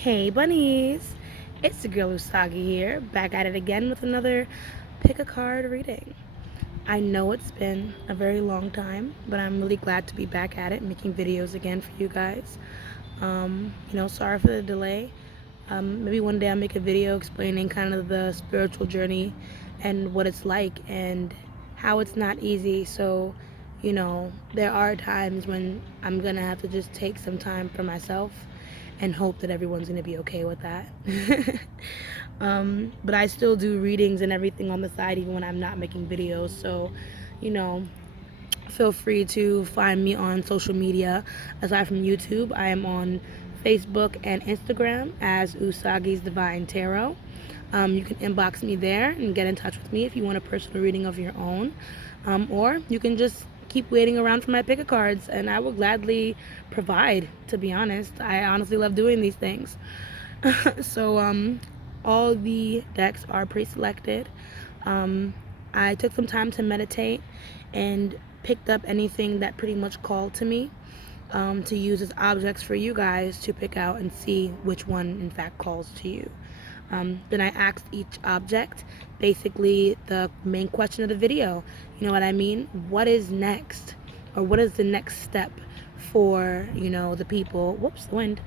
Hey bunnies, it's the girl Usagi here, back at it again with another pick a card reading. I know it's been a very long time, but I'm really glad to be back at it, making videos again for you guys. Sorry for the delay. Maybe one day I'll make a video explaining kind of the spiritual journey and what it's like and how it's not easy. So, there are times when I'm gonna have to just take some time for myself and hope that everyone's gonna be okay with that. But I still do readings and everything on the side even when I'm not making videos. So, you know, feel free to find me on social media. Aside from YouTube, I am on Facebook and Instagram as Usagi's Divine Tarot. You can inbox me there and get in touch with me if you want a personal reading of your own. Or you can just keep waiting around for my pick a cards, and I will gladly provide, to be honest. I honestly love doing these things. So, all the decks are pre selected. Um, I took some time to meditate and picked up anything that pretty much called to me to use as objects for you guys to pick out and see which one, in fact, calls to you. Then I asked each object basically the main question of the video. You know what I mean? What is next? Or what is the next step for, the people, whoops, the wind,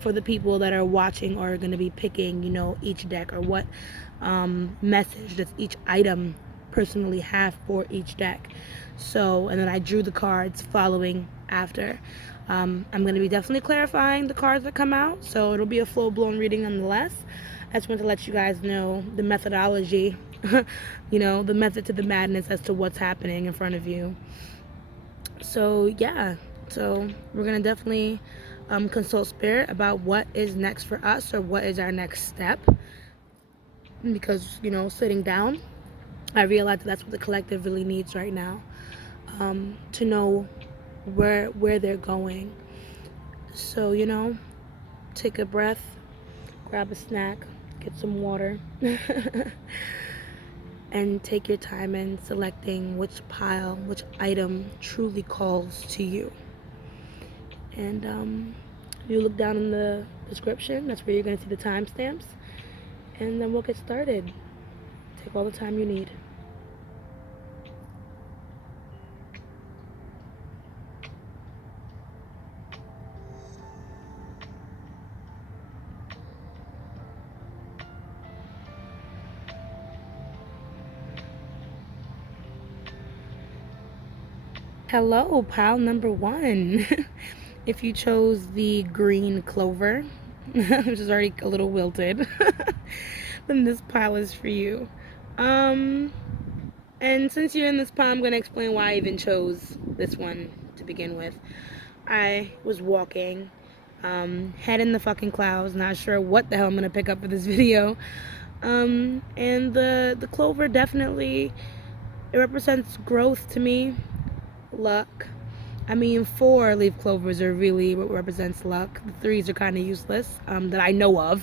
for the people that are watching or are going to be picking, each deck, or what message does each item personally have for each deck. So, and then I drew the cards following after. I'm going to be definitely clarifying the cards that come out, so it'll be a full-blown reading nonetheless. I just want to let you guys know the methodology, the method to the madness as to what's happening in front of you. So, yeah, so we're going to definitely consult spirit about what is next for us or what is our next step. Because, sitting down, I realize that's what the collective really needs right now, to know where they're going. So, take a breath, grab a snack, get some water, and take your time in selecting which pile, which item truly calls to you. And you look down in the description, that's where you're going to see the timestamps, and then we'll get started. Take all the time you need. Hello, pile number one. If you chose the green clover, which is already a little wilted, then this pile is for you. And since you're in this pile, I'm going to explain why I even chose this one to begin with. I was walking, head in the fucking clouds, not sure what the hell I'm going to pick up for this video. And the clover definitely, it represents growth to me, luck. I mean, 4-leaf clovers are really what represents luck. The 3s are kind of useless, that I know of.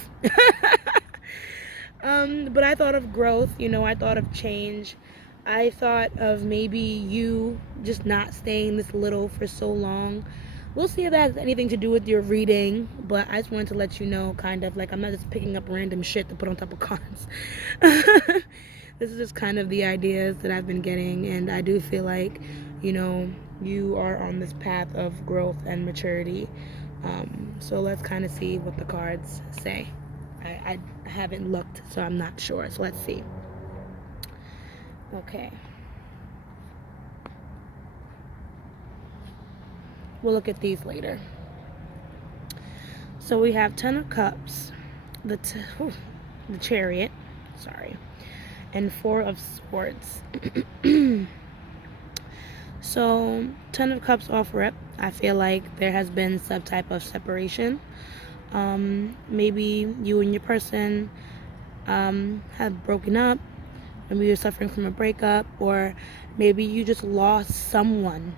But I thought of growth, I thought of change. I thought of maybe you just not staying this little for so long. We'll see if that has anything to do with your reading, but I just wanted to let you know, kind of, like, I'm not just picking up random shit to put on top of cards. This is just kind of the ideas that I've been getting, and I do feel like, you are on this path of growth and maturity. So let's kind of see what the cards say. I haven't looked, so I'm not sure. So let's see. Okay. We'll look at these later. So we have 10 of Cups, the Chariot, sorry, and 4 of Swords. So 10 of Cups off rip, I feel like there has been some type of separation. Maybe you and your person have broken up, maybe you're suffering from a breakup, or maybe you just lost someone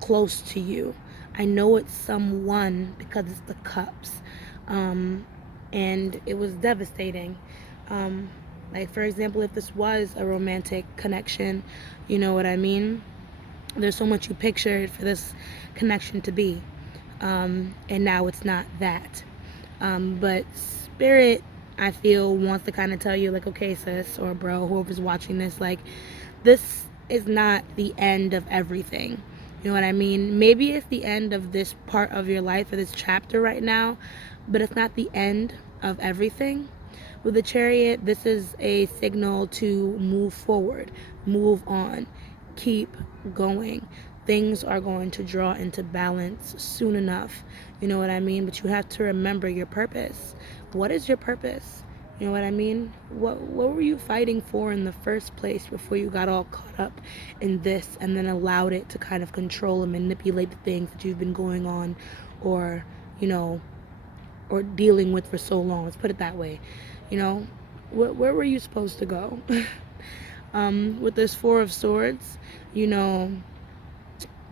close to you. I know it's someone because it's the cups, and it was devastating. Like, for example, if this was a romantic connection, you know what I mean? There's so much you pictured for this connection to be, and now it's not that. But spirit, I feel, wants to kind of tell you, like, okay, sis or bro, whoever's watching this, like, this is not the end of everything. You know what I mean? Maybe it's the end of this part of your life or this chapter right now, but it's not the end of everything. With the chariot, this is a signal to move forward, move on, keep going. Things are going to draw into balance soon enough. You know what I mean? But you have to remember your purpose. What is your purpose? You know what I mean? What were you fighting for in the first place before you got all caught up in this and then allowed it to kind of control and manipulate the things that you've been going on or, you know, or dealing with for so long? Let's put it that way. You know, where were you supposed to go? With this Four of Swords, you know,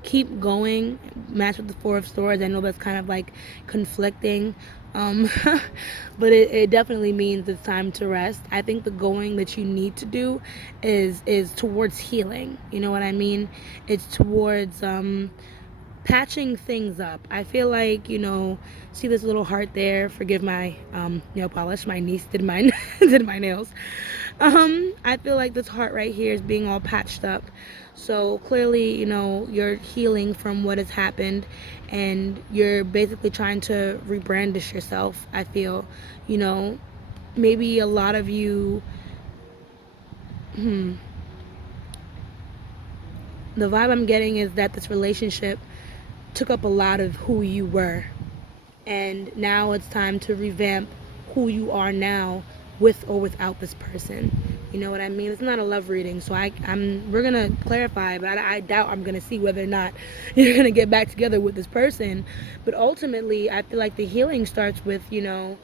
keep going, match with the Four of Swords. I know that's kind of like conflicting, um, but it definitely means it's time to rest. I think the going that you need to do is towards healing. You know what I mean? It's towards patching things up. I feel like, you know, see this little heart there. Forgive my nail polish. My niece did mine did my nails. I feel like this heart right here is being all patched up. So clearly, you know, you're healing from what has happened and you're basically trying to rebrandish yourself. I feel, you know, maybe a lot of you the vibe I'm getting is that this relationship took up a lot of who you were, and now it's time to revamp who you are now with or without this person. You know what I mean? It's not a love reading, so we're gonna clarify, but I doubt I'm gonna see whether or not you're gonna get back together with this person. But ultimately, I feel like the healing starts with, you know,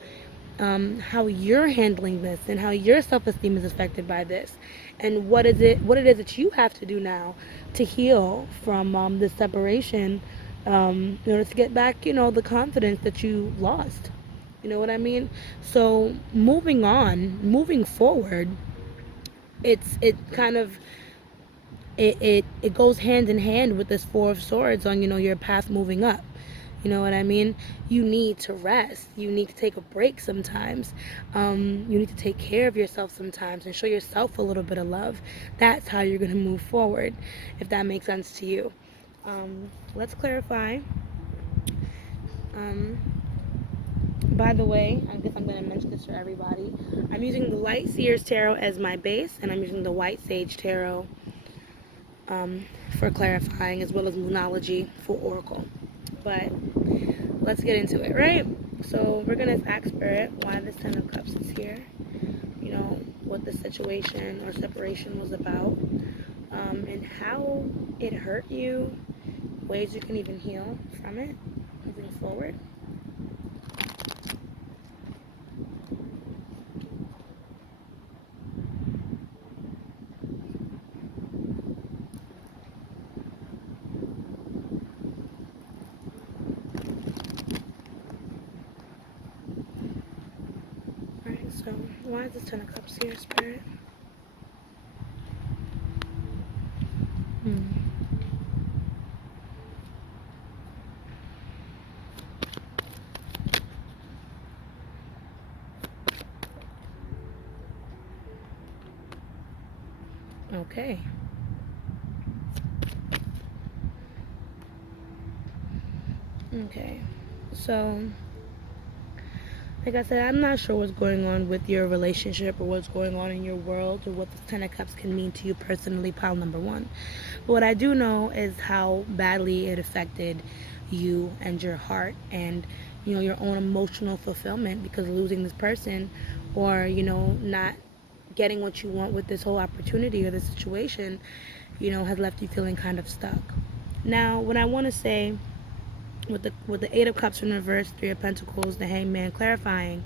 how you're handling this and how your self-esteem is affected by this, and what it is that you have to do now to heal from this separation, in order to get back, you know, the confidence that you lost. You know what I mean? So moving on, moving forward, it kind of it goes hand in hand with this Four of Swords on, you know, your path moving up. You know what I mean? You need to rest. You need to take a break sometimes. You need to take care of yourself sometimes and show yourself a little bit of love. That's how you're going to move forward, if that makes sense to you. Let's clarify. Um, by the way, I guess I'm going to mention this for everybody. I'm using the Light Seers Tarot as my base, and I'm using the White Sage Tarot for clarifying, as well as Moonology for Oracle. But let's get into it, right? So we're gonna ask Spirit why this Ten of Cups is here. You know, what the situation or separation was about, and how it hurt you, ways you can even heal from it moving forward. Alright, so why is this Ten of Cups here, Spirit? Hmm. Okay. Okay. So, like I said, I'm not sure what's going on with your relationship or what's going on in your world or what the Ten of Cups can mean to you personally, pile number one. But what I do know is how badly it affected you and your heart and, you know, your own emotional fulfillment because of losing this person, or, you know, not getting what you want with this whole opportunity or this situation, you know, has left you feeling kind of stuck. Now, what I want to say with the Eight of Cups in reverse, Three of Pentacles, the Hangman clarifying,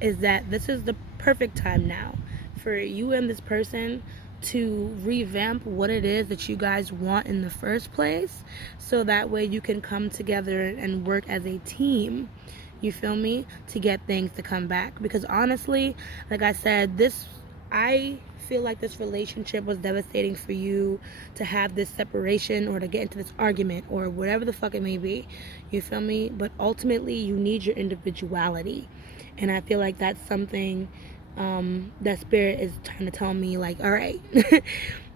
is that this is the perfect time now for you and this person to revamp what it is that you guys want in the first place, so that way you can come together and work as a team. You feel me? To get things to come back. Because honestly, like I said, this, I feel like this relationship was devastating for you to have this separation or to get into this argument or whatever the fuck it may be. You feel me? But ultimately, you need your individuality. And I feel like that's something that spirit is trying to tell me, like, all right,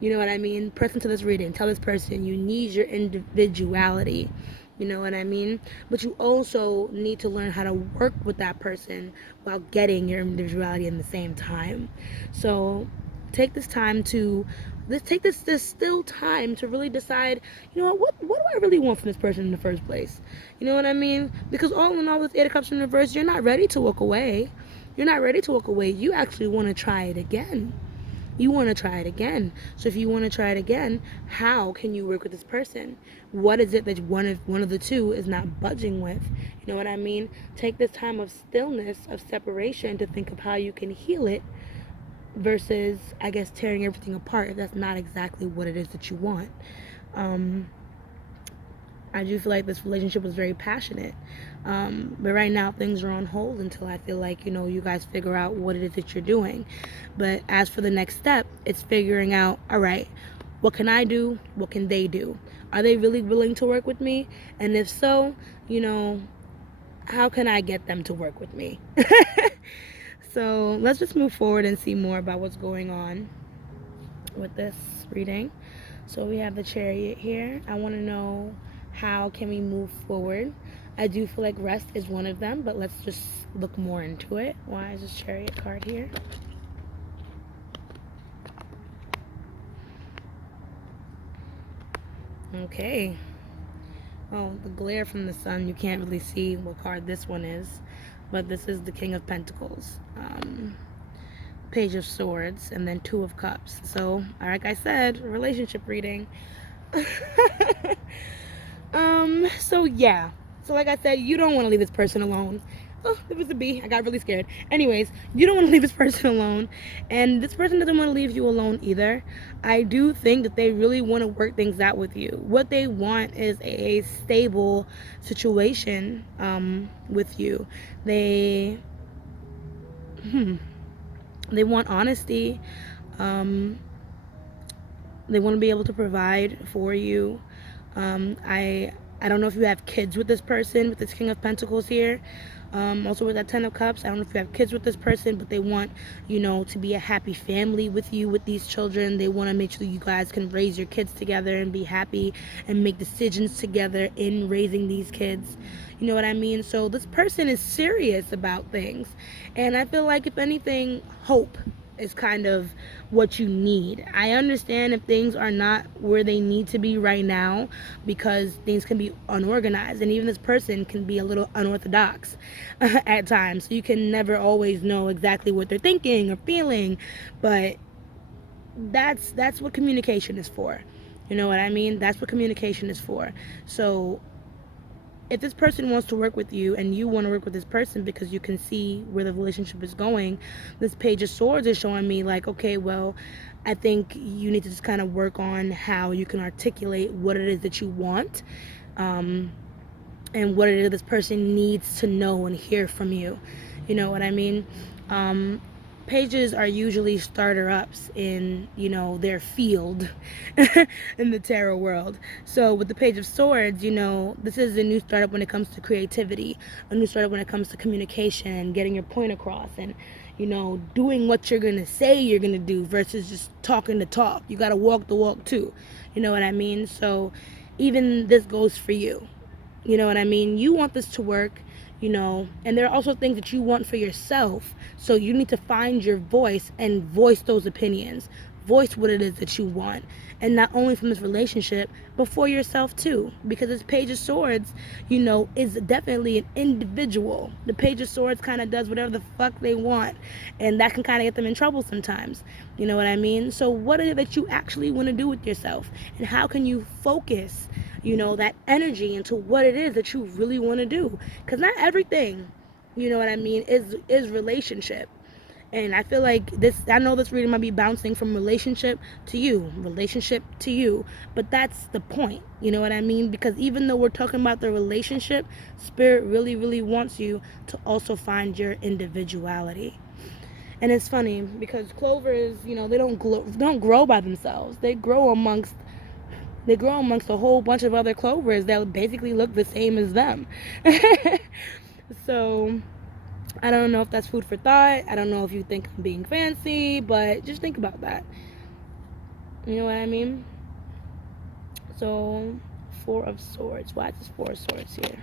you know what I mean? Person to this reading, tell this person you need your individuality. You know what I mean? But you also need to learn how to work with that person while getting your individuality in the same time. So take this time to let's take this still time to really decide, you know what do I really want from this person in the first place? You know what I mean? Because all in all, with Eight of Cups in reverse, you're not ready to walk away. You're not ready to walk away. You actually want to try it again. You want to try it again. So if you want to try it again, how can you work with this person? What is it that one of the two is not budging with? You know what I mean? Take this time of stillness, of separation, to think of how you can heal it versus, I guess, tearing everything apart if that's not exactly what it is that you want. I do feel like this relationship was very passionate. But right now things are on hold until I feel like, you guys figure out what it is that you're doing. But as for the next step, it's figuring out, all right, what can I do? What can they do? Are they really willing to work with me? And if so, how can I get them to work with me? So let's just move forward and see more about what's going on with this reading. So we have the Chariot here. I want to know, how can we move forward? I do feel like rest is one of them, but let's just look more into it. Why is this Chariot card here? Okay. Oh, the glare from the sun, you can't really see what card this one is, but this is the King of Pentacles, Page of Swords, and then Two of Cups. So, like I said, relationship reading. So yeah. So like I said, you don't want to leave this person alone. Oh, there was a bee. I got really scared. Anyways, you don't want to leave this person alone. And this person doesn't want to leave you alone either. I do think that they really want to work things out with you. What they want is a stable situation with you. They want honesty. They want to be able to provide for you. I don't know if you have kids with this person, with this King of Pentacles here. Also with that Ten of Cups, I don't know if you have kids with this person, but they want, to be a happy family with you, with these children. They want to make sure you guys can raise your kids together and be happy and make decisions together in raising these kids. You know what I mean? So this person is serious about things. And I feel like, if anything, hope is kind of what you need. I understand if things are not where they need to be right now, because things can be unorganized, and even this person can be a little unorthodox at times. So you can never always know exactly what they're thinking or feeling, but that's what communication is for. You know what I mean? That's what communication is for. So if this person wants to work with you and you want to work with this person because you can see where the relationship is going, this Page of Swords is showing me, like, okay, well, I think you need to just kind of work on how you can articulate what it is that you want, and what it is this person needs to know and hear from you. You know what I mean? Pages are usually starter-ups in, their field in the tarot world. So with the Page of Swords, this is a new startup when it comes to creativity, a new startup when it comes to communication and getting your point across, and, doing what you're going to say you're going to do versus just talking the talk. You got to walk the walk too. You know what I mean? So even this goes for you. You know what I mean? You want this to work, and there are also things that you want for yourself. So you need to find your voice and voice those opinions. Voice what it is that you want. And not only from this relationship, but for yourself too. Because this Page of Swords, is definitely an individual. The Page of Swords kind of does whatever the fuck they want. And that can kind of get them in trouble sometimes. You know what I mean? So what is it that you actually want to do with yourself? And how can you focus, that energy into what it is that you really want to do? Because not everything, you know what I mean, is relationship. And I feel like I know this reading might be bouncing from relationship to you, but that's the point, you know what I mean? Because even though we're talking about the relationship, Spirit really, really wants you to also find your individuality. And it's funny because clovers, they don't grow by themselves. They grow amongst a whole bunch of other clovers that basically look the same as them. So I don't know if that's food for thought. I don't know if you think I'm being fancy, but just think about that. You know what I mean? So, Four of Swords. Why is this Four of Swords here?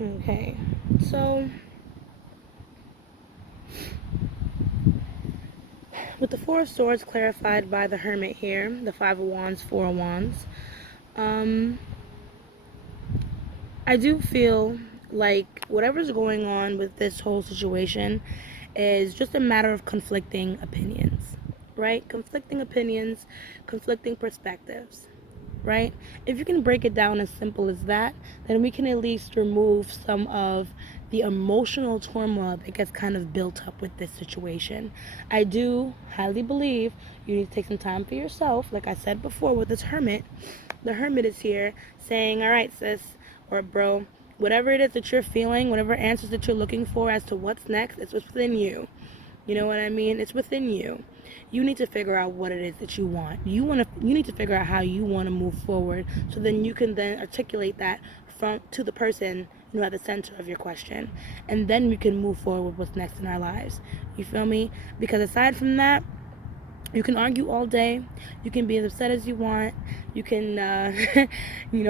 Okay, so with the Four of Swords clarified by the Hermit here, the Five of Wands, Four of Wands, um, I do feel like whatever's going on with this whole situation is just a matter of conflicting opinions, right? Conflicting opinions, conflicting perspectives, right? If you can break it down as simple as that, then we can at least remove some of the emotional turmoil that gets kind of built up with this situation. I do highly believe you need to take some time for yourself. Like I said before with this hermit, the hermit is here saying, all right, sis or bro, whatever it is that you're feeling, whatever answers that you're looking for as to what's next, it's within you. You know what I mean? It's within you. You need to figure out what it is that you want. You need to figure out how you want to move forward, so then you can then articulate that from to the person at the center of your question, and then we can move forward with what's next in our lives. You feel me? Because aside from that, you can argue all day. You can be as upset as you want. You can,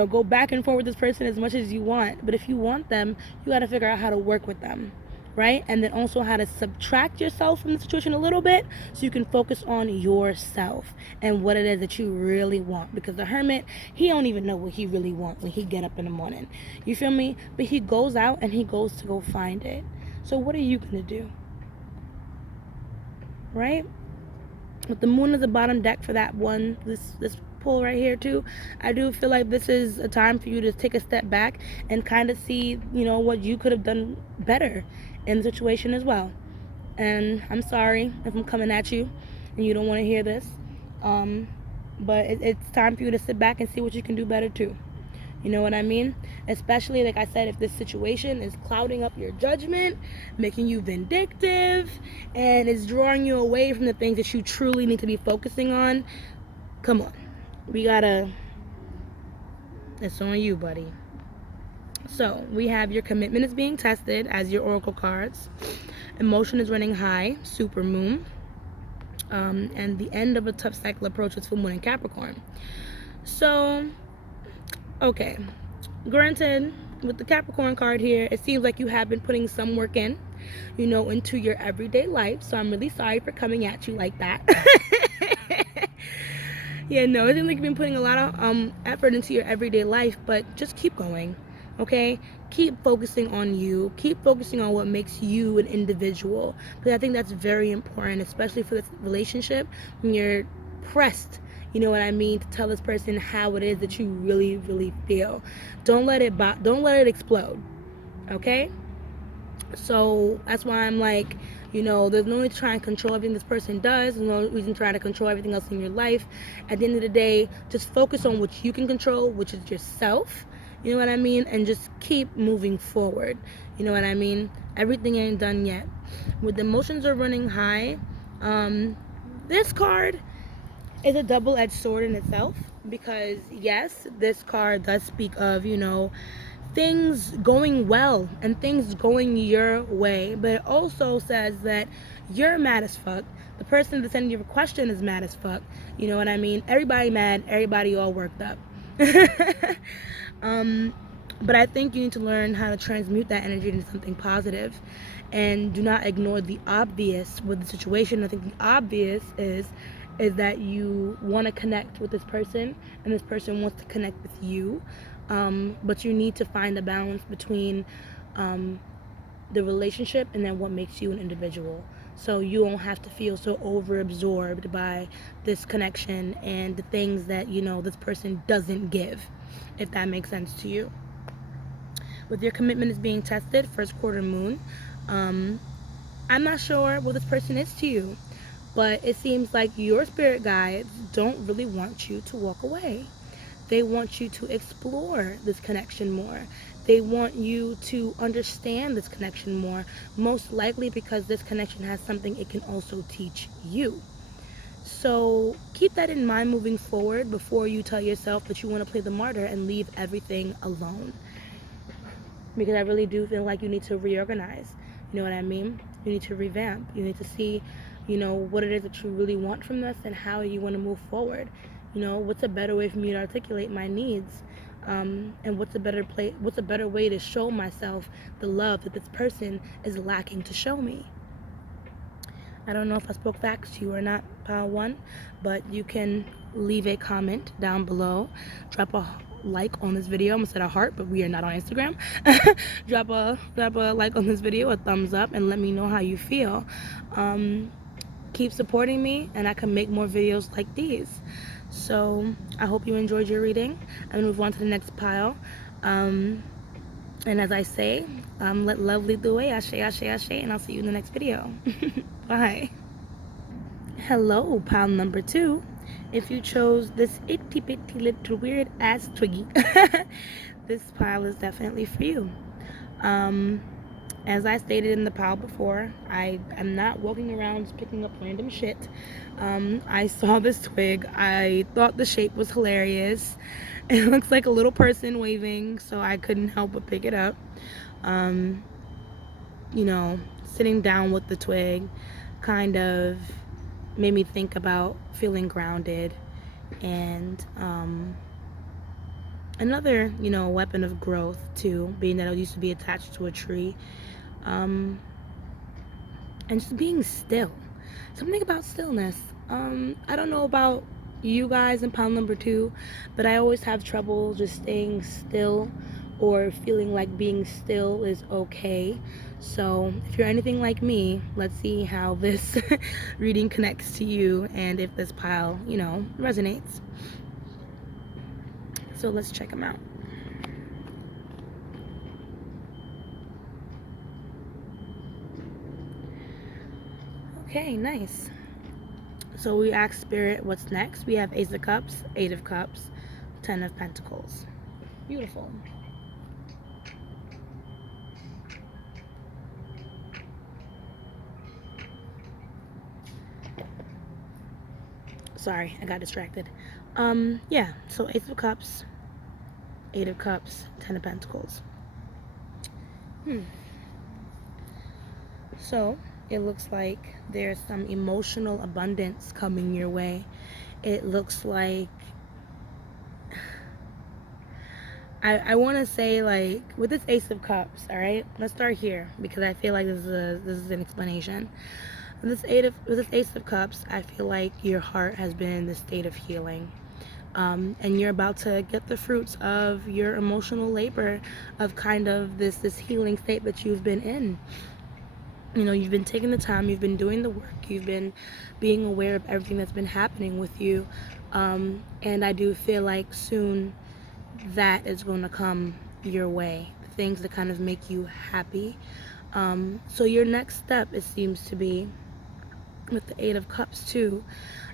go back and forth with this person as much as you want. But if you want them, you got to figure out how to work with them, right? And then also how to subtract yourself from the situation a little bit so you can focus on yourself and what it is that you really want. Because the hermit, he don't even know what he really wants when he get up in the morning. You feel me? But he goes out and he goes to go find it. So what are you going to do? Right? With the moon as the bottom deck for that one, this pull right here too, I do feel like this is a time for you to take a step back and kind of see, what you could have done better in the situation as well. And I'm sorry if I'm coming at you and you don't want to hear this, but it's time for you to sit back and see what you can do better too. You know what I mean? Especially, like I said, if this situation is clouding up your judgment, making you vindictive, and is drawing you away from the things that you truly need to be focusing on, come on. It's on you, buddy. So, we have your commitment is being tested as your oracle cards. Emotion is running high, super moon. And the end of a tough cycle approaches full moon in Capricorn. So, okay, granted, with the Capricorn card here, it seems like you have been putting some work in, into your everyday life. So I'm really sorry for coming at you like that. Yeah, no, it seems like you've been putting a lot of effort into your everyday life, but just keep going, okay? Keep focusing on you. Keep focusing on what makes you an individual. Because I think that's very important, especially for this relationship when you're pressed, you know what I mean, to tell this person how it is that you really, really feel. Don't let it explode, okay? So that's why I'm like, there's no need to try and control everything this person does. There's no reason to try to control everything else in your life. At the end of the day, just focus on what you can control, which is yourself. You know what I mean? And just keep moving forward. You know what I mean? Everything ain't done yet. With the emotions are running high, this card is a double-edged sword in itself, because yes, this card does speak of, things going well and things going your way, but it also says that you're mad as fuck. The person that's sending you a question is mad as fuck. You know what I mean? Everybody mad, everybody all worked up. But I think you need to learn how to transmute that energy into something positive, and do not ignore the obvious with the situation. I think the obvious is that you want to connect with this person and this person wants to connect with you, but you need to find a balance between the relationship and then what makes you an individual, so you won't have to feel so overabsorbed by this connection and the things that this person doesn't give, if that makes sense to you. With your commitment is being tested, first quarter moon, I'm not sure what this person is to you. But it seems like your spirit guides don't really want you to walk away. They want you to explore this connection more. They want you to understand this connection more, most likely because this connection has something it can also teach you. So keep that in mind moving forward before you tell yourself that you want to play the martyr and leave everything alone. Because I really do feel like you need to reorganize. You know what I mean? You need to revamp. You need to see, what it is that you really want from this and how you want to move forward. What's a better way for me to articulate my needs? And what's a better way to show myself the love that this person is lacking to show me? I don't know if I spoke facts to you or not, Pile 1, but you can leave a comment down below. Drop a like on this video. I'm gonna set a heart, but we are not on Instagram. drop a like on this video, a thumbs up, and let me know how you feel. Keep supporting me, and I can make more videos like these. So I hope you enjoyed your reading. I'm gonna move on to the next pile. And as I say, let love lead the way. Ashe, ashe, ashe, and I'll see you in the next video. Bye. Hello, pile number 2. If you chose this itty bitty little weird ass twiggy, this pile is definitely for you. As I stated in the pile before, I am not walking around just picking up random shit. I saw this twig. I thought the shape was hilarious. It looks like a little person waving, so I couldn't help but pick it up. Sitting down with the twig kind of made me think about feeling grounded and another weapon of growth too, being that I used to be attached to a tree, and just being still. Something about stillness. I don't know about you guys in pile number 2, but I always have trouble just staying still or feeling like being still is okay. So if you're anything like me, let's see how this reading connects to you and if this pile, resonates. So let's check them out. Okay, nice. So we ask Spirit what's next. We have Ace of Cups, 8 of Cups, 10 of Pentacles. Beautiful. Sorry, I got distracted. Yeah, so Ace of Cups, 8 of Cups, 10 of Pentacles. So it looks like there's some emotional abundance coming your way. It looks like I want to say, like, with this Ace of Cups, all right, let's start here because I feel like this is an explanation. With this Ace of Cups, I feel like your heart has been in the state of healing. And you're about to get the fruits of your emotional labor of kind of this healing state that you've been in. You've been taking the time, you've been doing the work, you've been being aware of everything that's been happening with you. And I do feel like soon that is going to come your way. Things that kind of make you happy. So your next step, it seems to be, with the 8 of Cups too,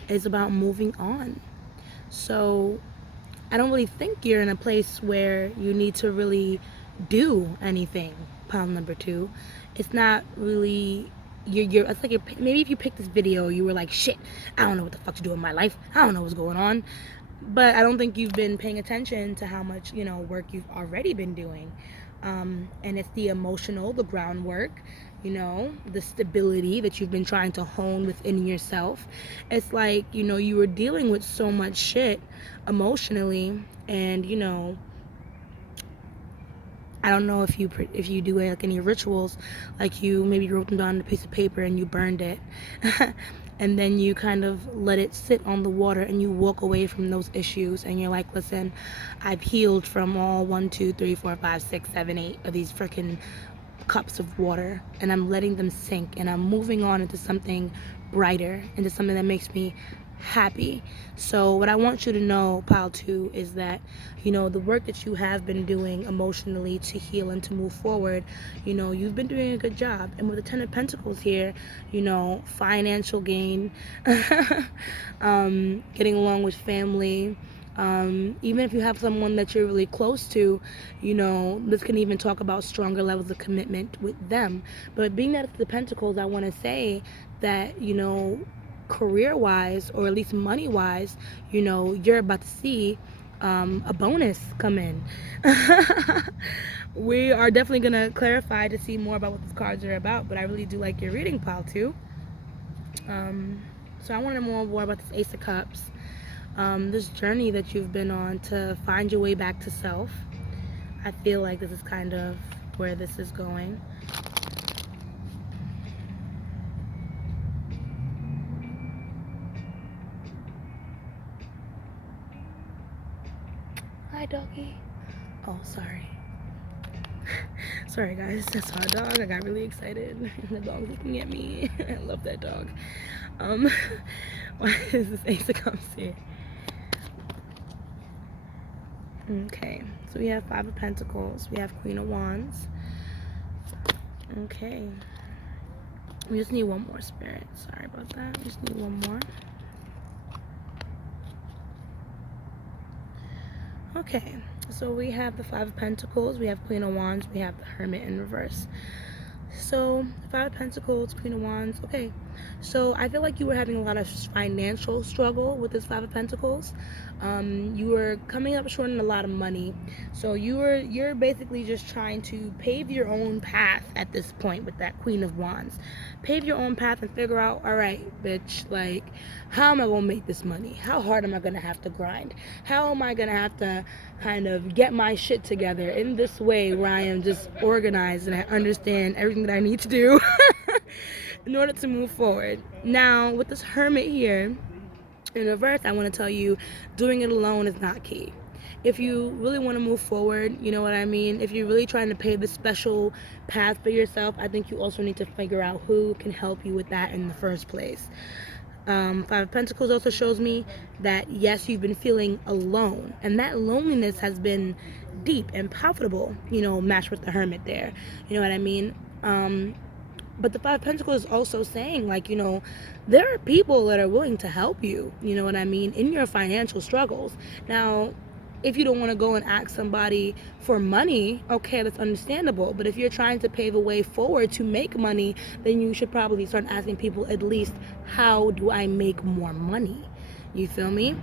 is about moving on. So I don't really think you're in a place where you need to really do anything, pile number 2. It's not really it's like maybe if you picked this video, you were like, shit, I don't know what the fuck to do in my life, I don't know what's going on. But I don't think you've been paying attention to how much work you've already been doing. And it's the emotional, the groundwork, the stability that you've been trying to hone within yourself. It's like, you were dealing with so much shit emotionally, and I don't know if you do like any rituals, like you maybe wrote them down on a piece of paper and you burned it. And then you kind of let it sit on the water and you walk away from those issues and you're like, listen, I've healed from all 1, 2, 3, 4, 5, 6, 7, 8 of these freaking cups of water, and I'm letting them sink, and I'm moving on into something brighter, into something that makes me happy. So what I want you to know, pile 2, is that, the work that you have been doing emotionally to heal and to move forward, you've been doing a good job. And with the 10 of Pentacles here, financial gain, getting along with family, even if you have someone that you're really close to, this can even talk about stronger levels of commitment with them. But being that it's the Pentacles, I want to say that, career wise, or at least money wise, you're about to see a bonus come in. We are definitely going to clarify to see more about what these cards are about, but I really do like your reading, pile 2. So I want to know more about this Ace of Cups. This journey that you've been on to find your way back to self. I feel like this is kind of where this is going. Hi, doggy. Oh, sorry. Sorry, guys. That's our dog. I got really excited. The dog's looking at me. I love that dog. Why is this Ace of Cups here? Okay, so we have 5 of Pentacles. We have Queen of Wands. Okay. We just need one more, Spirit. Sorry about that. We just need one more. Okay, so we have the 5 of Pentacles. We have Queen of Wands. We have the Hermit in reverse. So, 5 of Pentacles, Queen of Wands. Okay, so I feel like you were having a lot of financial struggle with this 5 of Pentacles. You were coming up short on a lot of money. So you're basically just trying to pave your own path at this point with that Queen of Wands. Pave your own path and figure out, all right, bitch, like, how am I gonna make this money? How hard am I gonna have to grind? How am I gonna have to kind of get my shit together in this way where I am just organized and I understand everything that I need to do in order to move forward? Now, with this Hermit here in reverse, I want to tell you, doing it alone is not key. If you really want to move forward, you know what I mean? If you're really trying to pave this special path for yourself, I think you also need to figure out who can help you with that in the first place. 5 of Pentacles also shows me that, yes, you've been feeling alone. And that loneliness has been deep and palpable, matched with the Hermit there. You know what I mean? But the 5 of Pentacles is also saying, like, there are people that are willing to help you, you know what I mean, in your financial struggles. Now, if you don't want to go and ask somebody for money, okay, that's understandable. But if you're trying to pave a way forward to make money, then you should probably start asking people, at least, how do I make more money? You feel me?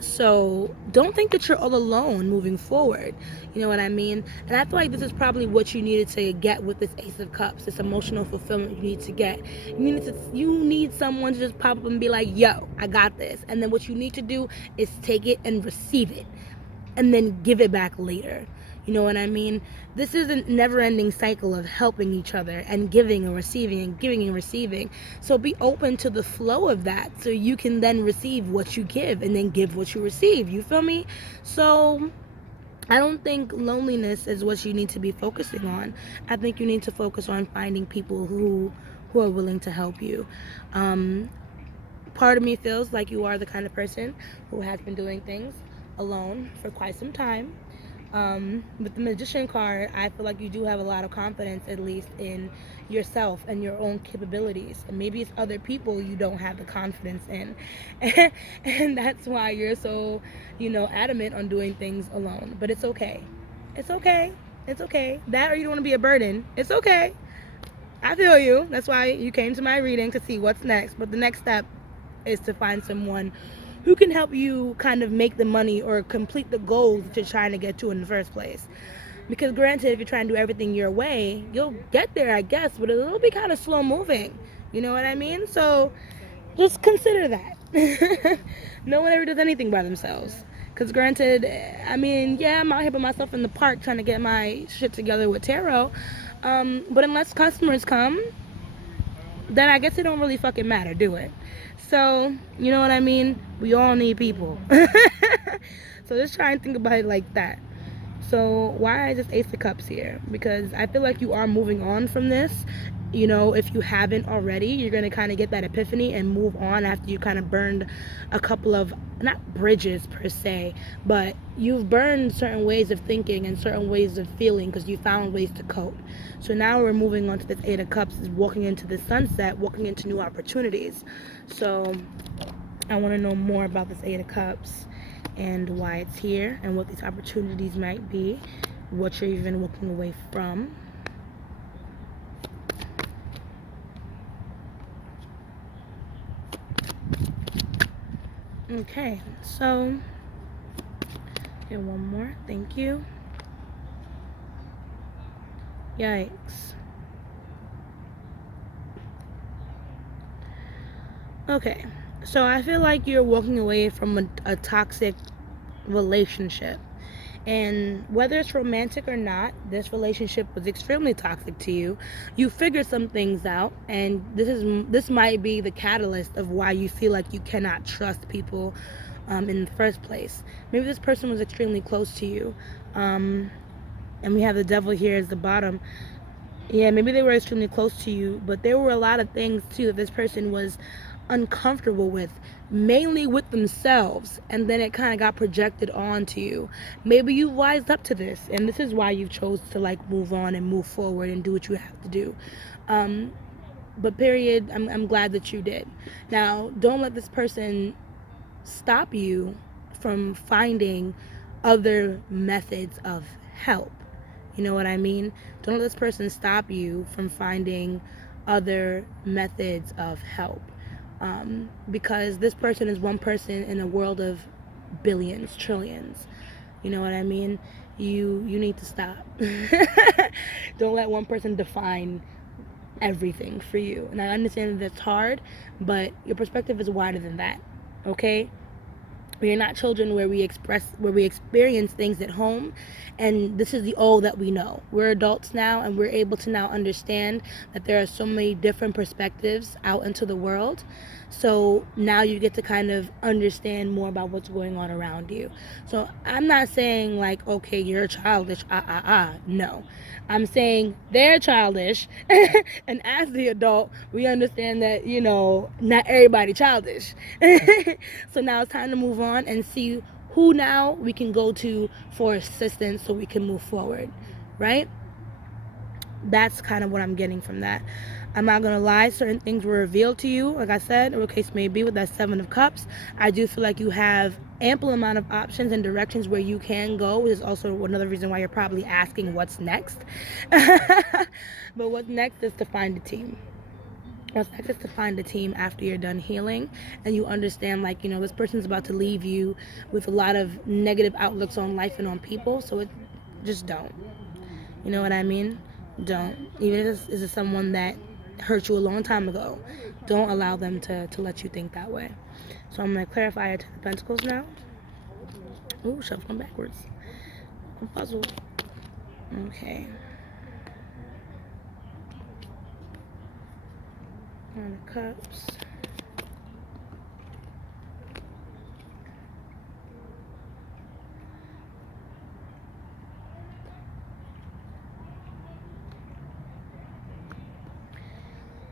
So don't think that you're all alone moving forward. You know what I mean? And I feel like this is probably what you needed to get with this Ace of Cups, this emotional fulfillment you need to get. You need someone to just pop up and be like, yo, I got this. And then what you need to do is take it and receive it, and then give it back later. You know what I mean? This is a never-ending cycle of helping each other and giving and receiving and giving and receiving. So be open to the flow of that so you can then receive what you give and then give what you receive. You feel me? So I don't think loneliness is what you need to be focusing on. I think you need to focus on finding people who are willing to help you. Part of me feels like you are the kind of person who has been doing things alone for quite some time. With the Magician card, I feel like you do have a lot of confidence, at least in yourself and your own capabilities. And maybe it's other people you don't have the confidence in. And that's why you're so, adamant on doing things alone. But it's okay. It's okay. It's okay. That, or you don't want to be a burden. It's okay. I feel you. That's why you came to my reading, to see what's next. But the next step is to find someone who can help you kind of make the money or complete the goals that you're trying to get to in the first place. Because granted, if you're trying to do everything your way, you'll get there, I guess, but it'll be kind of slow moving. You know what I mean? So just consider that. No one ever does anything by themselves. Because granted, I mean, yeah, I'm out here by myself in the park trying to get my shit together with tarot. But unless customers come, then I guess it don't really fucking matter, do it? So, you know what I mean? We all need people. So just try and think about it like that. So why is this Ace of Cups here? Because I feel like you are moving on from this. You know, if you haven't already, you're going to kind of get that epiphany and move on after you kind of burned a couple of, not bridges per se, but you've burned certain ways of thinking and certain ways of feeling because you found ways to cope. So now we're moving on to this Eight of Cups, is walking into the sunset, walking into new opportunities. So I want to know more about this Eight of Cups and why it's here and what these opportunities might be, what you're even walking away from. Okay, so here, one more. Thank you. Yikes. Okay, so I feel like you're walking away from a toxic relationship. And whether it's romantic or not, this relationship was extremely toxic to you. You figured some things out, and this might be the catalyst of why you feel like you cannot trust people in the first place. Maybe this person was extremely close to you, and we have the devil here as the bottom. Yeah, maybe they were extremely close to you, but there were a lot of things too that this person was uncomfortable with, mainly with themselves, and then it kind of got projected onto you. Maybe you wised up to this, and this is why you chose to like move on and move forward and do what you have to do. But period, I'm glad that you did. Now, don't let this person stop you from finding other methods of help. You know what I mean? Don't let this person stop you from finding other methods of help. Because this person is one person in a world of billions, trillions. You know what I mean? You need to stop. Don't let one person define everything for you. And I understand that it's hard, but your perspective is wider than that. Okay? We are not children where we experience things at home, and this is the all that we know. We're adults now, and we're able to now understand that there are so many different perspectives out into the world. So now you get to kind of understand more about what's going on around you. So I'm not saying like, okay, you're childish, no. I'm saying they're childish, and as the adult, we understand that, you know, not everybody childish. So now it's time to move on and see who now we can go to for assistance so we can move forward, right? That's kind of what I'm getting from that. I'm not gonna lie, certain things were revealed to you, like I said, or case may be with that Seven of Cups. I do feel like you have ample amount of options and directions where you can go, which is also another reason why you're probably asking what's next. But what's next is to find a team. What's next is to find a team after you're done healing and you understand, like, you know, this person's about to leave you with a lot of negative outlooks on life and on people, so just don't. You know what I mean? Don't. Even if this is someone that hurt you a long time ago, don't allow them to let you think that way. So I'm going to clarify it to the Pentacles now. Ooh, shuffling backwards. I'm puzzled. Okay. Nine of Cups.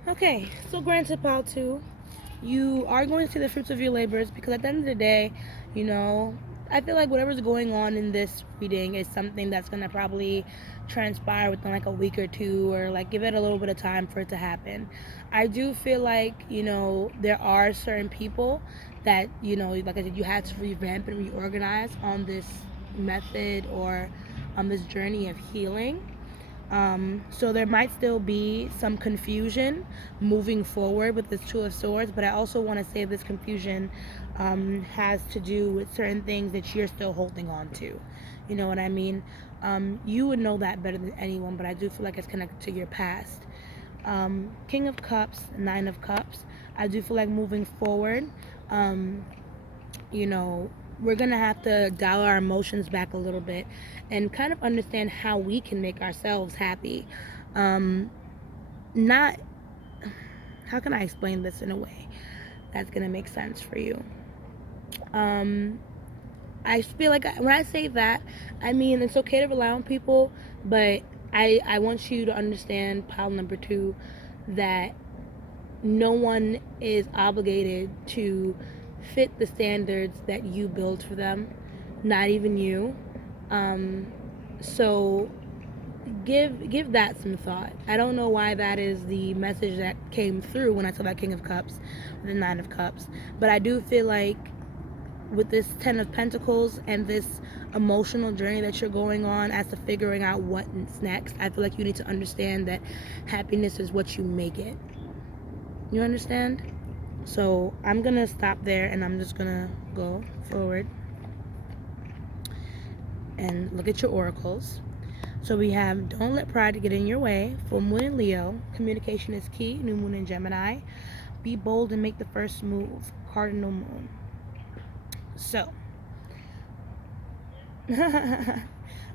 Okay, so granted, pile 2, you are going to see the fruits of your labors because at the end of the day, you know, I feel like whatever's going on in this reading is something that's going to probably transpire within like a week or two, or like give it a little bit of time for it to happen. I do feel like, you know, there are certain people that, you know, like I said, you have to revamp and reorganize on this method or on this journey of healing. So there might still be some confusion moving forward with this Two of Swords, but I also want to say this confusion has to do with certain things that you're still holding on to. You know what I mean? You would know that better than anyone, but I do feel like it's connected to your past. King of Cups, Nine of Cups. I do feel like moving forward, you know, we're going to have to dial our emotions back a little bit and kind of understand how we can make ourselves happy. Not, how can I explain this in a way that's going to make sense for you? I feel like when I say that, I mean it's okay to rely on people, but I want you to understand, pile number 2, that no one is obligated to fit the standards that you build for them, not even you. So give that some thought. I don't know why that is the message that came through when I saw that King of Cups, the Nine of Cups, but I do feel like with this Ten of Pentacles and this emotional journey that you're going on as to figuring out what's next, I feel like you need to understand that happiness is what you make it. You understand? So I'm gonna stop there and I'm just gonna go forward and look at your oracles. So we have don't let pride get in your way. Full moon in Leo. Communication is key. New moon in Gemini. Be bold and make the first move. Cardinal moon. So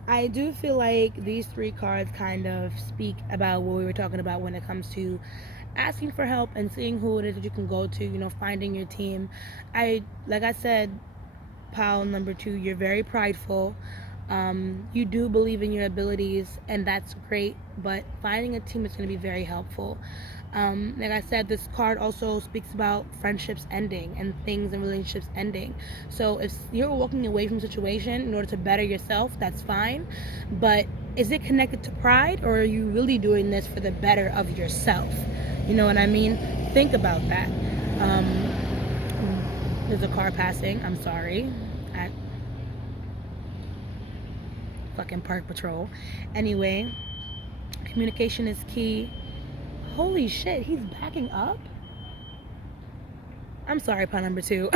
I do feel like these 3 cards kind of speak about what we were talking about when it comes to asking for help and seeing who it is that you can go to, finding your team. Like I said, pile number 2, you're very prideful. You do believe in your abilities, and that's great, but finding a team is going to be very helpful. Like I said, this card also speaks about friendships ending and things and relationships ending. So if you're walking away from a situation in order to better yourself, that's fine. But is it connected to pride, or are you really doing this for the better of yourself? You know what I mean? Think about that. There's a car passing. I'm sorry. Fucking park patrol. Anyway, communication is key. Holy shit, he's backing up? I'm sorry, pile number 2.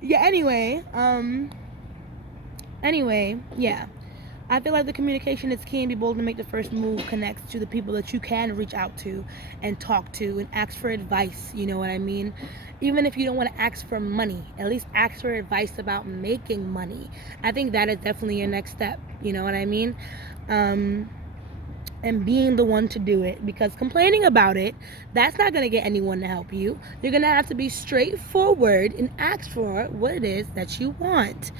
Yeah, anyway, yeah. I feel like the communication is key, and be bold to make the first move connects to the people that you can reach out to and talk to and ask for advice, you know what I mean? Even if you don't want to ask for money, at least ask for advice about making money. I think that is definitely your next step, you know what I mean? And being the one to do it, because complaining about it, that's not going to get anyone to help you. You're going to have to be straightforward and ask for what it is that you want,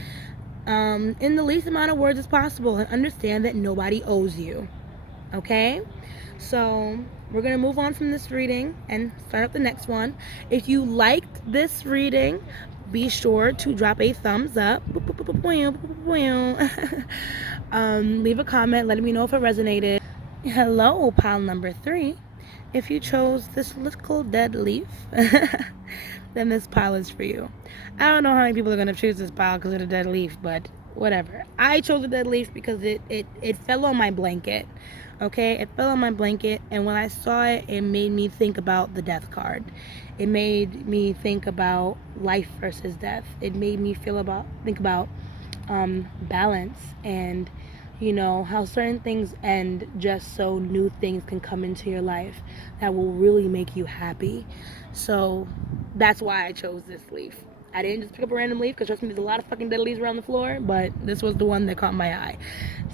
in the least amount of words as possible, and understand that nobody owes you. Okay? So we're going to move on from this reading and start up the next one. If you liked this reading, be sure to drop a thumbs up. Leave a comment letting me know if it resonated. Hello, pile number 3. If you chose this little dead leaf, then this pile is for you. I don't know how many people are going to choose this pile because of the dead leaf, but whatever. I chose the dead leaf because it fell on my blanket. Okay, it fell on my blanket, and when I saw it, it made me think about the death card. It made me think about life versus death. It made me think about balance, and how certain things end just so new things can come into your life that will really make you happy. So that's why I chose this leaf. I didn't just pick up a random leaf, because trust me, there's a lot of fucking dead leaves around the floor, but this was the one that caught my eye.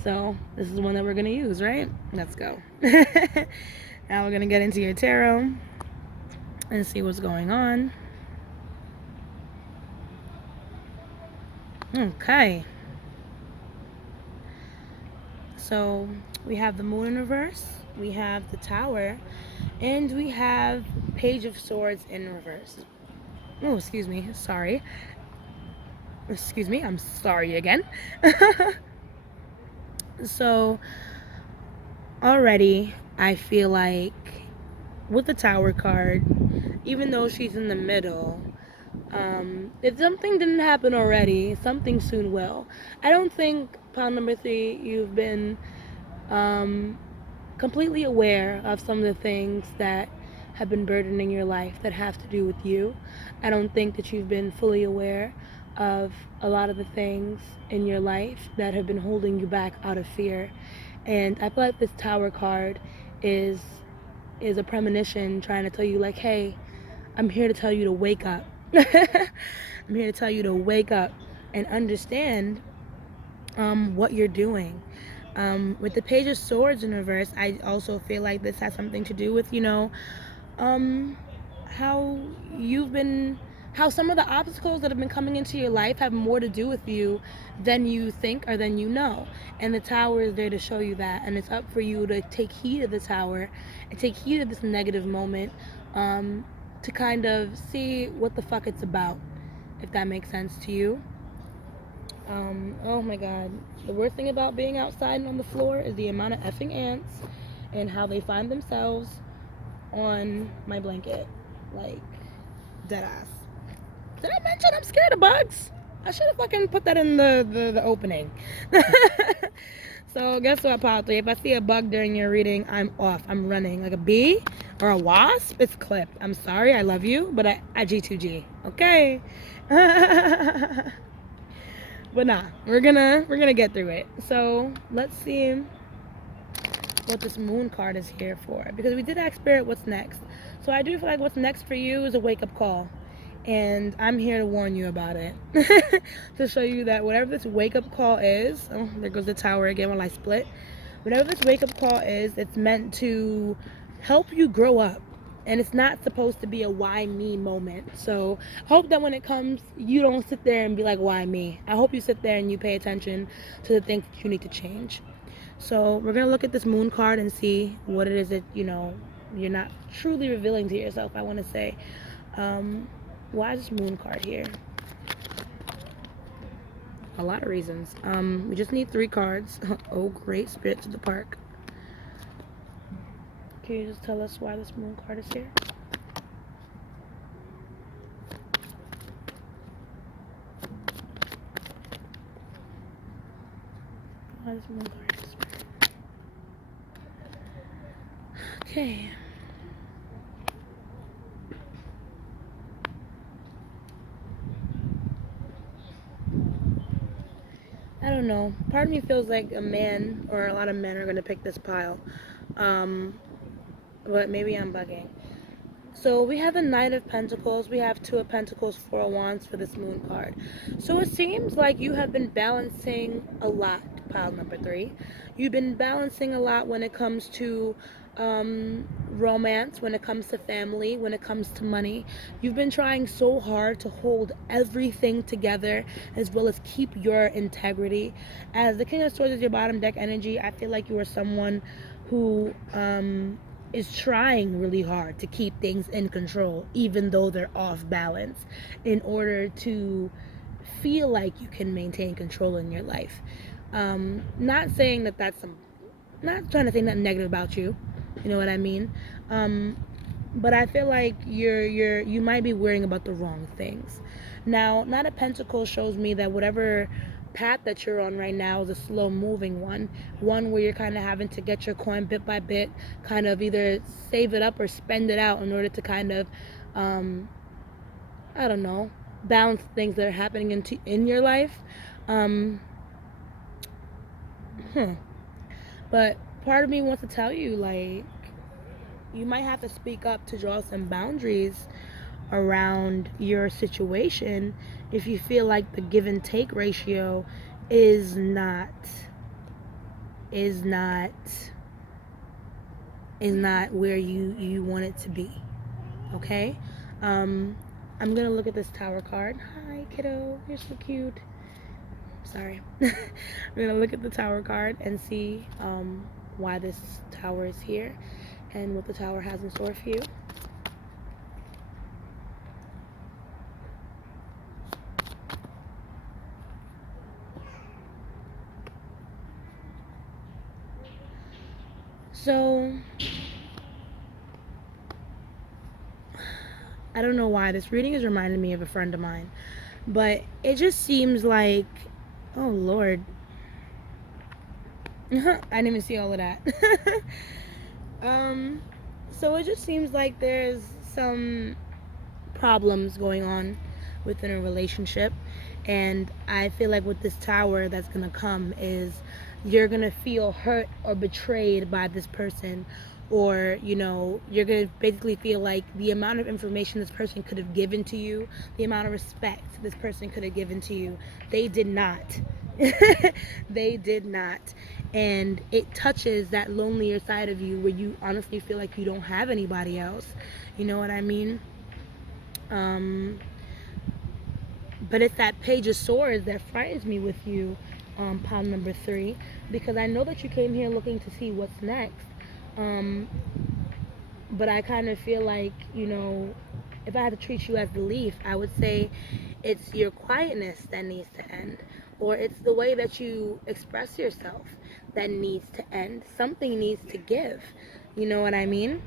So this is the one that we're gonna use, right? Let's go. Now we're gonna get into your tarot and see what's going on. Okay. So we have the moon in reverse, we have the tower, and we have Page of Swords in reverse. Oh, excuse me. Sorry. Excuse me. I'm sorry again. So already I feel like with the Tower card, even though she's in the middle, if something didn't happen already, something soon will. I don't think, pile number 3, you've been completely aware of some of the things that have been burdening your life that have to do with you. I don't think that you've been fully aware of a lot of the things in your life that have been holding you back out of fear. And I feel like this Tower card is a premonition trying to tell you, like, hey, I'm here to tell you to wake up. I'm here to tell you to wake up and understand what you're doing. With the Page of Swords in reverse, I also feel like this has something to do with, how how some of the obstacles that have been coming into your life have more to do with you than you think or than you know. And the tower is there to show you that. And it's up for you to take heed of the tower and take heed of this negative moment, to kind of see what the fuck it's about, if that makes sense to you. Oh my god. The worst thing about being outside and on the floor is the amount of effing ants and how they find themselves on my blanket. Like, dead ass. Did I mention I'm scared of bugs? I should have fucking put that in the opening. So guess what, Paul? If I see a bug during your reading, I'm off. I'm running. Like a bee or a wasp, it's clipped. I'm sorry, I love you, but I G2G. Okay. But nah, we're gonna get through it. So let's see what this moon card is here for, because we did ask Spirit what's next. So I do feel like what's next for you is a wake-up call, and I'm here to warn you about it. To show you that whatever this wake-up call is, oh, there goes the tower again while I split. Whatever this wake-up call is, it's meant to help you grow up, and it's not supposed to be a why me moment. So I hope that when it comes, you don't sit there and be like, why me? I hope you sit there and you pay attention to the things that you need to change. So we're going to look at this moon card and see what it is that, you're not truly revealing to yourself, I want to say. Why is this moon card here? A lot of reasons. We just need 3 cards. Oh, great, Spirit to the park. Can you just tell us why this moon card is here? Why this moon card is here? Okay. I don't know. Part of me feels like a man or a lot of men are going to pick this pile. But maybe I'm bugging. So we have the Knight of Pentacles, we have 2 of Pentacles, 4 of Wands for this moon card. So it seems like you have been balancing a lot, pile number 3. You've been balancing a lot when it comes to romance, when it comes to family, when it comes to money. You've been trying so hard to hold everything together as well as keep your integrity. As the King of Swords is your bottom deck energy, I feel like you are someone who is trying really hard to keep things in control, even though they're off balance, in order to feel like you can maintain control in your life. Not saying that not trying to say nothing negative about you, you know what I mean? But I feel like you might be worrying about the wrong things. Now, Knight of Pentacles shows me that whatever path that you're on right now is a slow moving one where you're kind of having to get your coin bit by bit, kind of either save it up or spend it out in order to kind of I don't know, balance things that are happening in your life. But part of me wants to tell you, like, you might have to speak up to draw some boundaries around your situation if you feel like the give and take ratio is not where you want it to be. Okay? I'm gonna look at this tower card. Hi, kiddo, you're so cute. Sorry. I'm gonna look at the tower card and see why this tower is here and what the tower has in store for you. So I don't know why this reading is reminding me of a friend of mine, but it just seems like, oh Lord, I didn't even see all of that. So it just seems like there's some problems going on within a relationship, and I feel like with this tower that's gonna come is you're gonna feel hurt or betrayed by this person, or you're gonna basically feel like the amount of information this person could have given to you, the amount of respect this person could have given to you, they did not. They did not. And it touches that lonelier side of you where you honestly feel like you don't have anybody else. You know what I mean? But it's that page of swords that frightens me with you, pile number 3, because I know that you came here looking to see what's next. Um, but I kind of feel like, if I had to treat you as the leaf, I would say it's your quietness that needs to end, or it's the way that you express yourself that needs to end. Something needs to give. You know what I mean?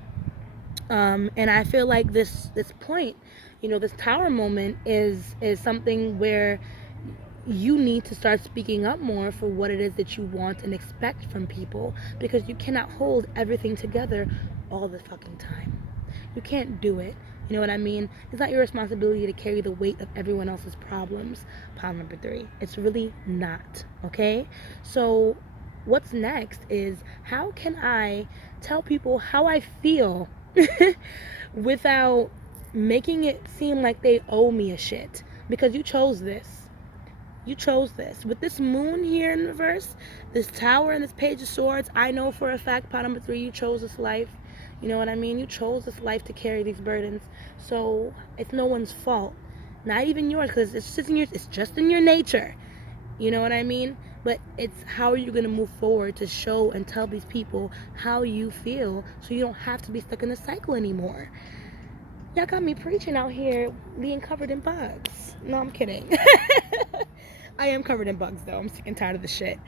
And I feel like this point, this tower moment is something where you need to start speaking up more for what it is that you want and expect from people, because you cannot hold everything together all the fucking time. You can't do it. You know what I mean? It's not your responsibility to carry the weight of everyone else's problems. Pile number 3. It's really not. Okay? So what's next is, how can I tell people how I feel without making it seem like they owe me a shit? Because you chose this. You chose this. With this moon here in reverse, this tower and this page of swords, I know for a fact, pot number 3, you chose this life. You know what I mean? You chose this life to carry these burdens. So it's no one's fault. Not even yours, because it's just in your nature. You know what I mean? But it's how are you going to move forward to show and tell these people how you feel, so you don't have to be stuck in the cycle anymore. Y'all got me preaching out here, being covered in bugs. No, I'm kidding. I am covered in bugs, though. I'm sick and tired of the shit.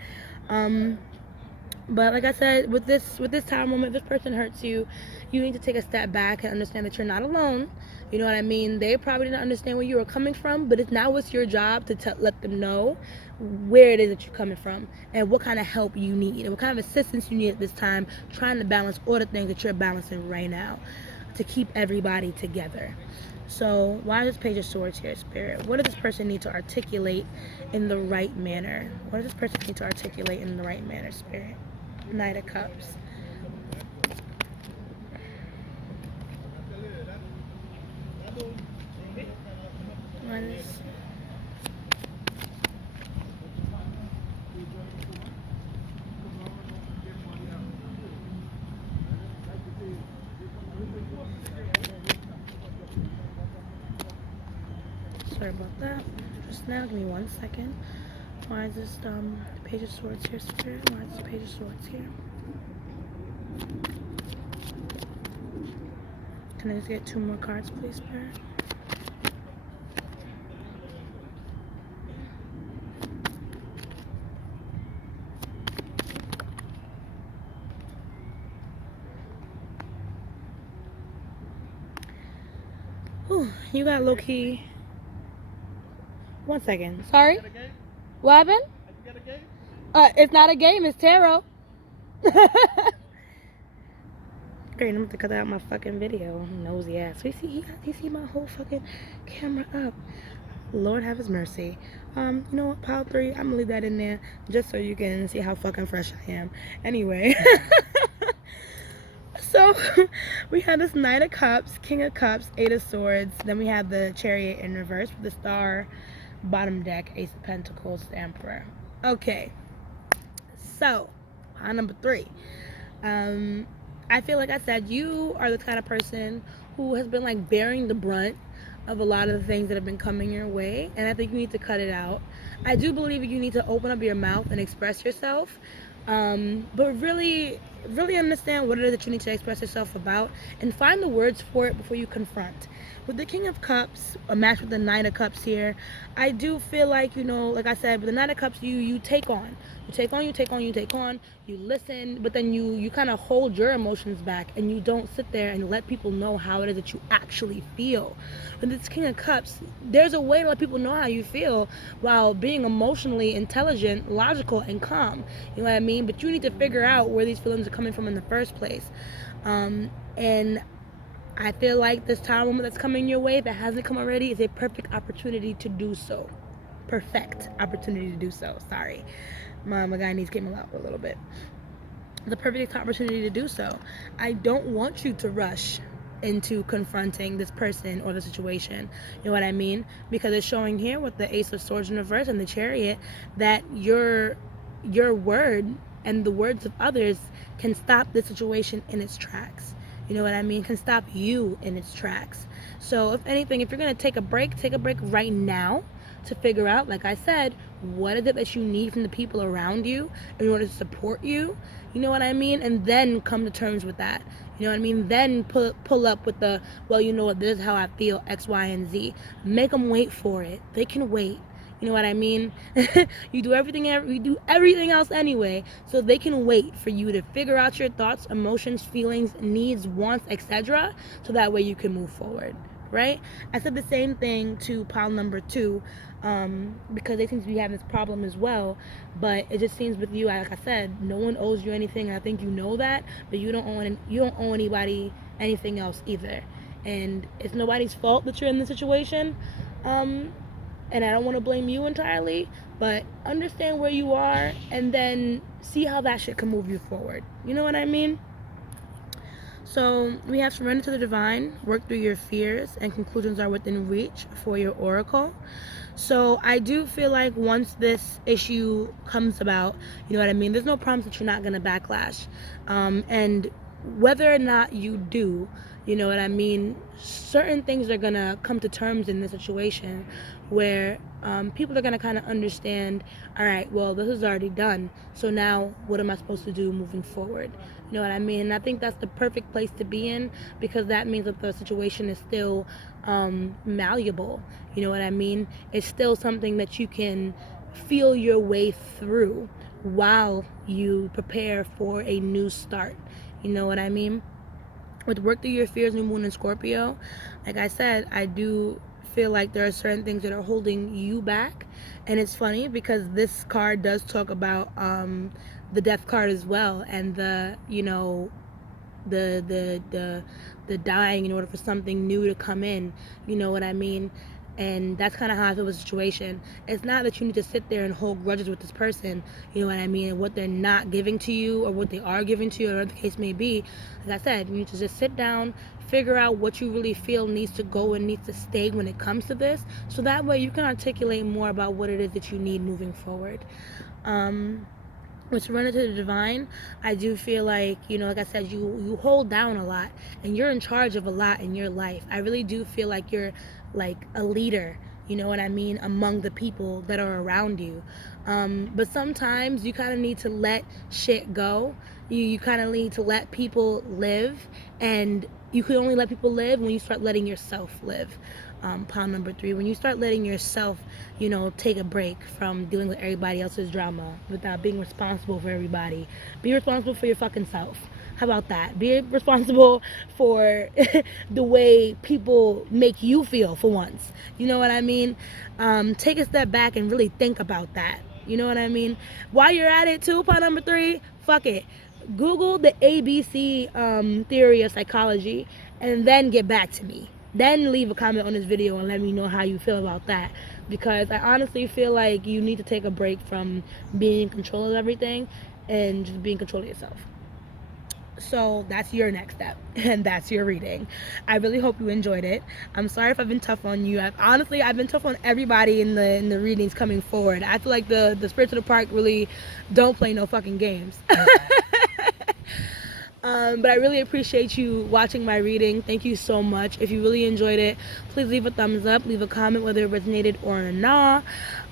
But like I said, with this time moment, if this person hurts you, you need to take a step back and understand that you're not alone. You know what I mean? They probably didn't understand where you were coming from, but now it's your job to let them know where it is that you're coming from and what kind of help you need and what kind of assistance you need at this time, trying to balance all the things that you're balancing right now to keep everybody together. So why is this page of swords here, Spirit? What does this person need to articulate in the right manner? What does this person need to articulate in the right manner, Spirit? Knight of Cups. What is... Sorry about that. Just now, give me 1 second. Why is this page of swords here, Spirit? Why is this page of swords here? Can I just get 2 more cards, please, Spirit? Whew, you got low key. 1 second. Sorry? What happened? It's not a game, it's tarot. Great, I'm gonna have to cut out my fucking video. Nosy ass. He see my whole fucking camera up. Lord have his mercy. You know what, pile 3, I'm gonna leave that in there just so you can see how fucking fresh I am. Anyway. So we have this Knight of Cups, King of Cups, 8 of Swords. Then we have the Chariot in reverse with the Star, bottom deck, Ace of Pentacles, the Emperor. Okay. So, pile number 3. I feel like I said, you are the kind of person who has been like bearing the brunt of a lot of the things that have been coming your way, and I think you need to cut it out. I do believe you need to open up your mouth and express yourself, but really understand what it is that you need to express yourself about and find the words for it before you confront. With the King of Cups, a match with the Knight of Cups here, I do feel like, like I said, with the Knight of Cups, you take on. You listen, but then you kind of hold your emotions back and you don't sit there and let people know how it is that you actually feel. With this King of Cups, there's a way to let people know how you feel while being emotionally intelligent, logical, and calm. You know what I mean? But you need to figure out where these feelings are coming from in the first place. And I feel like this time moment that's coming your way that hasn't come already is a perfect opportunity to do so. Perfect opportunity to do so. Sorry. My guy needs to get me out a little bit. The perfect opportunity to do so. I don't want you to rush into confronting this person or the situation. You know what I mean? Because it's showing here with the Ace of Swords in reverse and the Chariot that your word and the words of others can stop the situation in its tracks. You know what I mean? Can stop you in its tracks. So if anything, if you're going to take a break right now to figure out, like I said, what is it that you need from the people around you in order to support you. You know what I mean? And then come to terms with that. You know what I mean? Then pull up with the, well, you know what, this is how I feel, X, Y, and Z. Make them wait for it. They can wait. You know what I mean? You do everything else anyway, so they can wait for you to figure out your thoughts, emotions, feelings, needs, wants, etc. So that way you can move forward, right? I said the same thing to pile number 2, because they seem to be having this problem as well. But it just seems with you, like I said, no one owes you anything. I think you know that, but you don't owe anybody anything else either. And it's nobody's fault that you're in this situation. And I don't want to blame you entirely, but understand where you are and then see how that shit can move you forward. You know what I mean? So we have surrender to the divine, work through your fears, and conclusions are within reach for your oracle. So I do feel like once this issue comes about, you know what I mean, there's no promise that you're not going to backlash. And whether or not you do, you know what I mean, certain things are going to come to terms in this situation where people are going to kind of understand, all right, well, this is already done. So now what am I supposed to do moving forward? You know what I mean? And I think that's the perfect place to be in, because that means that the situation is still malleable. You know what I mean? It's still something that you can feel your way through while you prepare for a new start. You know what I mean? With work through your fears, new moon in Scorpio, like I said, I do feel like there are certain things that are holding you back. And it's funny because this card does talk about the death card as well, and the, you know, the dying in order for something new to come in. You know what I mean? And that's kind of how I feel with the situation. It's not that you need to sit there and hold grudges with this person, you know what I mean, and what they're not giving to you or what they are giving to you, or whatever the case may be. Like I said, you need to just sit down, figure out what you really feel needs to go and needs to stay when it comes to this, so that way you can articulate more about what it is that you need moving forward. With surrender to the divine, I do feel like, you know, like I said, you hold down a lot and you're in charge of a lot in your life. I really do feel like you're like a leader, you know what I mean, among the people that are around you. But sometimes you kind of need to let shit go. You kind of need to let people live, and you can only let people live when you start letting yourself live. Pound number 3, when you start letting yourself, you know, take a break from dealing with everybody else's drama without being responsible for everybody. Be responsible for your fucking self. How about that? Be responsible for the way people make you feel for once. You know what I mean? Take a step back and really think about that. You know what I mean? While you're at it too, pound number 3, fuck it. Google the ABC theory of psychology and then get back to me. Then leave a comment on this video and let me know how you feel about that, because I honestly feel like you need to take a break from being in control of everything and just be in control of yourself. So that's your next step, and that's your reading. I really hope you enjoyed it. I'm sorry if I've been tough on you. I've been tough on everybody in the readings coming forward. I feel like the spirits of the park really don't play no fucking games. But I really appreciate you watching my reading. Thank you so much. If you really enjoyed it, please leave a thumbs up, leave a comment whether it resonated or not.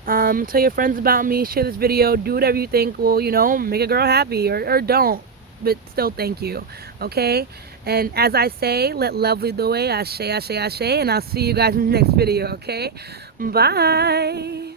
Tell your friends about me, share this video, do whatever you think will, you know, make a girl happy, or don't. But still, thank you. Okay? And as I say, let love lead the way. Ashe, ashe, ashe. And I'll see you guys in the next video, okay? Bye.